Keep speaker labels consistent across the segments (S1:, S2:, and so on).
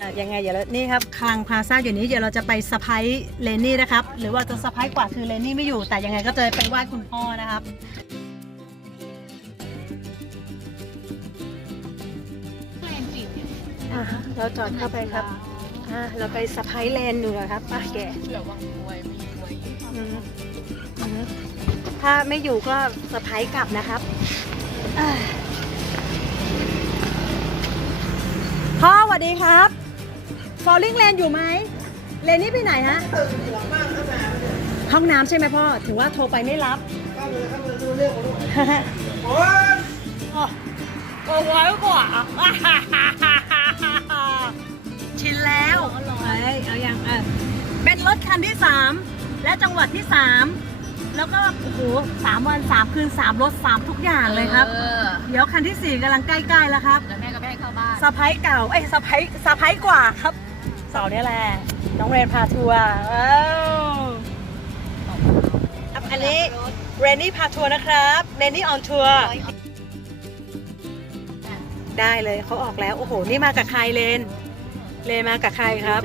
S1: อะยังไงเดี๋ยวเรานี่ครับคลังพาซ่าอยู่นี้เดี๋ยวเราจะไปสะพายเลนนี่นะครับ หรือว่าจะสะพายกว่าคือเลนนี่ไม่อยู่ แต่ยังไงก็จะไปไหว้คุณพ่อนะครับเราจอดเข้าไปครับเราไปสะพายเลนดูนะครับป้าแก
S2: ระวังรวยไม่รวย
S1: อืมอืมถ้าไม่อยู่ก็สะพายกลับนะครับพ่อสวัสดีครับ ฟอลลิ่งเลนอยู่ไหมเลนนี่ไปไหนฮะห้องน้ำใช่ไหมพ่อ ถึงว่าโทรไปไม่รับโอ้โอ้ไว้กว่าชินแล้วเอ้ยเอาอย่างเออเป็นรถคันที่สามและจังหวัดที่สามแล้วก็โอ้โหสามวันสามคืนสามรถสามทุกอย่างเลยครับ
S2: เดี๋
S1: ยวคันที่สี่กำลังใกล้ๆแล้วครับ
S2: แล้วแม่ก็ไม่เข้าบ้าน
S1: สะพ้ายเก่าเอ้ยสะพ้ายสะพ้ายกว่าครับ เสาร์นี้แหละ น้องเรนพาทัวร์ว้าวอันนี้เรนนี่พาทัวร์นะครับเรนนี่ออนทัวร์ได้เลยเขาออกแล้ว โอ้โห นี่มากับใครเลน เลนมากับใครครับ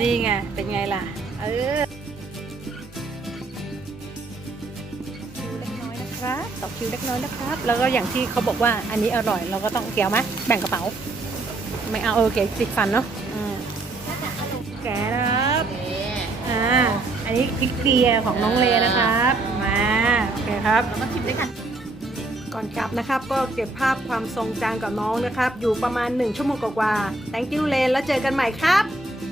S1: นี่ไง เป็นไงล่ะ เออคิวเล็กน้อยนะครับต่อคิวเล็กน้อยนะครับ แล้วก็อย่างที่เขาบอกว่าอันนี้อร่อย เราก็ต้องเกี่ยวไหมแบ่งกระเป๋า ไม่เอาเออเก๋ติดฟันเนาะอืมแกะนะครับ
S2: นี่
S1: อ่า อันนี้พริกเกลียของน้องเลนะครับ มาโอเคครับ
S2: แล้วก็ชิมด้วยกัน
S1: ก่อนกลับนะครับ ก็เก็บภาพความทรงจำกับน้องนะครับ อยู่ประมาณ 1 ชั่วโมงกว่าๆ thank you เลนแล้วเจอกันใหม่ครับ